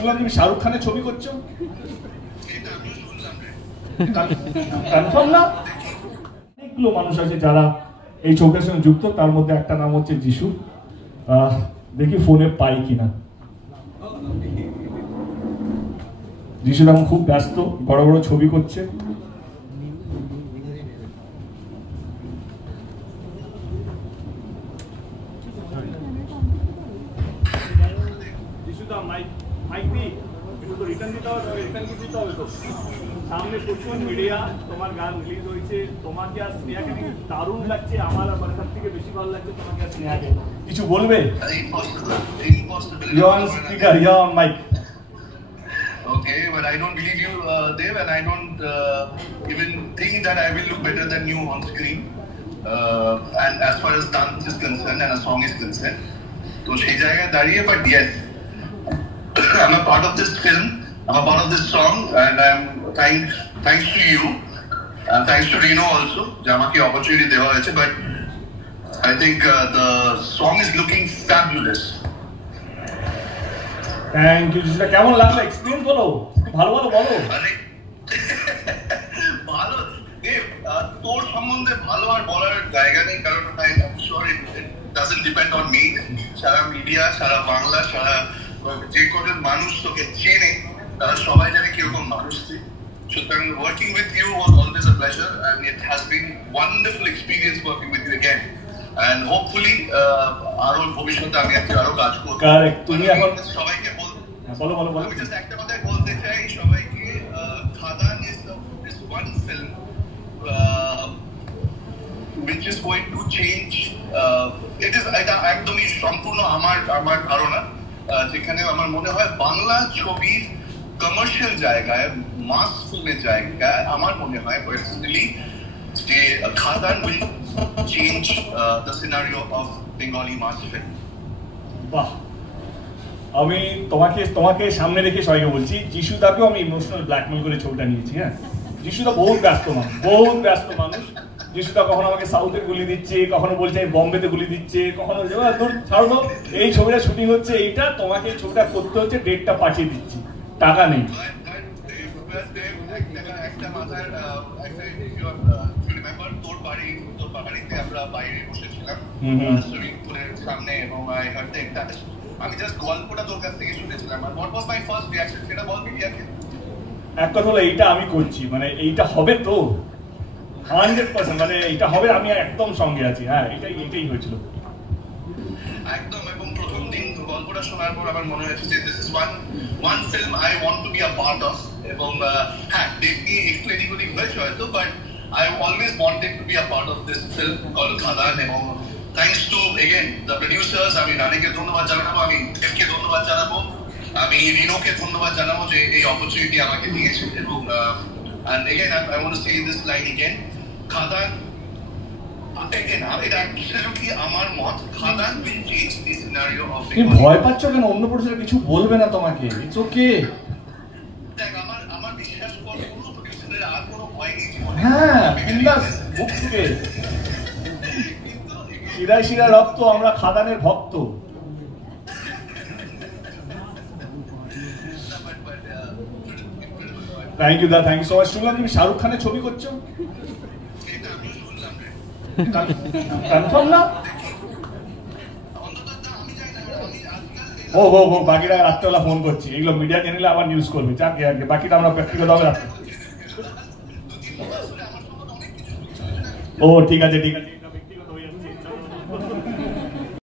শুনলাম তুমি শাহরুখ খানের ছবি করছো, কনফার্ম না? অনেকগুলো মানুষ আছে যারা এই ছবিটার সঙ্গে যুক্ত, তার মধ্যে একটা নাম হচ্ছে যিশু। দেখি ফোনে পাই কিনা। যিশু এখন খুব ব্যস্ত, বড় বড় ছবি করছে। সামনে প্রচুর মিডিয়া, তোমার গান রিলিজ হয়েছে, তোমাকে আর স্নেহাকে দারুণ লাগছে। আমার সব থেকে বেশি ভালো লাগছে তোমাকে আর স্নেহাকে। কিছু বলবে? Okay, but I don't believe you, Dev, and I don't even think that I will look better than you on screen. And as far as dance is concerned and a song is concerned, so she jayega dariye, but yes, I'm a part of this film, I'm a part of this song, and I'm thanks to you, and thanks to Reno also, jamaki opportunity dewa hoyeche, but I think the song is looking fabulous. Thank you. যেটা কেমন লাগলো experience বলো, ভালো ভালো বলো। ভালো দেব, তোর সম্বন্ধে ভালো আর বলার জায়গা নেই, কারণ I am sure it doesn't depend on me. সারা মিডিয়া, সারা বাংলা, সারা যে কজন মানুষ তোকে চেনে তারা সবাই জানে কিরকম মানুষ তুই। সুতরাং working with you was always a pleasure and it has been wonderful experience working with you again, and hopefully আরো ভবিষ্যতে আমি আরো কাজ করব। কারেক্ট। তুমি এখন সবাইকে বলো বলো বলো। আমি জাস্ট একটা কথা বলতে চাই সবাইকে, Khadaan is one film which is going to change, it is এটা একদমই সম্পূর্ণ আমার ধারণা, যেখানে আমার মনে হয় বাংলা ছবির কমার্শিয়াল জায়গায়, মাস ফিল্মের জায়গায় আমার মনে হয় পার্সোনালি যে খাদান will change the scenario of Bengali mass film. বাহ, আমি তোমাকে সামনে রেখে সবাইকে বলছি, যিশুদাকেও আমি ইমোশনাল ব্ল্যাকমেল করে ছবিটা নিয়েছি। হ্যাঁ, যিশুদা বহুত ব্যস্ত মানুষ। যিশুদা কখনো আমাকে সাউথে গুলি দিচ্ছে, কখনো বলছে বম্বেতে গুলি দিচ্ছে, কখনো ছাড়ো দাও, এই ছবিটা শুটিং হচ্ছে, এইটা তোমাকে এই ছবিটা করতে হচ্ছে, ডেটটা পাঠিয়ে দিচ্ছি, টাকা নেই। একটা মাথার তোর বাড়িতে আমরা বাইরে বসেছিলাম সুইমিং পুলের সামনে, এবং আমি জাস্ট গল্পটা তোর কাছ থেকে শুনেছিলাম, আর what was my first reaction সেটা বল মিডিয়াকে। এক কথা হলো এইটা আমি করছি, মানে এইটা হবে তো 100%, মানে এইটা হবে, আমি একদম সঙ্গে আছি। হ্যাঁ, এটাই হয়েছিল একদম। এবং প্রথম দিন গল্পটা শোনার পর আমার মনে হয়েছে যে this is one film I want to be a part of. এবং হ্যাঁ, দেখি একটু এদিক ওদিক হয়েছে হয়তো, but I always wanted to be a part of this film called Khadan, এবং thanks to again the producers, আমি রানীকে ধন্যবাদ জানাবো, আমি দেবকে ধন্যবাদ জানাবো, আমি রিনোকে ধন্যবাদ জানাবো যে এই অপরচুনিটি আমাকে দিয়েছে। এবং and again I want to say this line again, Khadan again, it absolutely আমার মত, Khadan will change the scenario of the। তুমি ভয় পাচ্ছ কেন? অন্য প্রডিউসার কিছু বলবে না তোমাকে, ইটস ওকে। দেখ, আমার বিশ্বাস কর, কোনো প্রডিউসারের আর কোনো ভয় নেই জীবনে। হ্যাঁ, বিন্দাস বুক থেকে শিরা রক্ত, আমরা খাদানের ভক্ত। থ্যাংক ইউ দা, থ্যাংক ইউ সো মাচ। শুনলাম তুমি শাহরুখ খানের ছবি করছো, কনফার্ম না? ও বাকিটা রাত্রেবেলা ফোন করছি, এগুলো মিডিয়া চ্যানেলে আবার নিউজ করবে, যাকে আর কি, বাকিটা আমরা ব্যক্তিগত হবে রাত্রে। ও ঠিক আছে।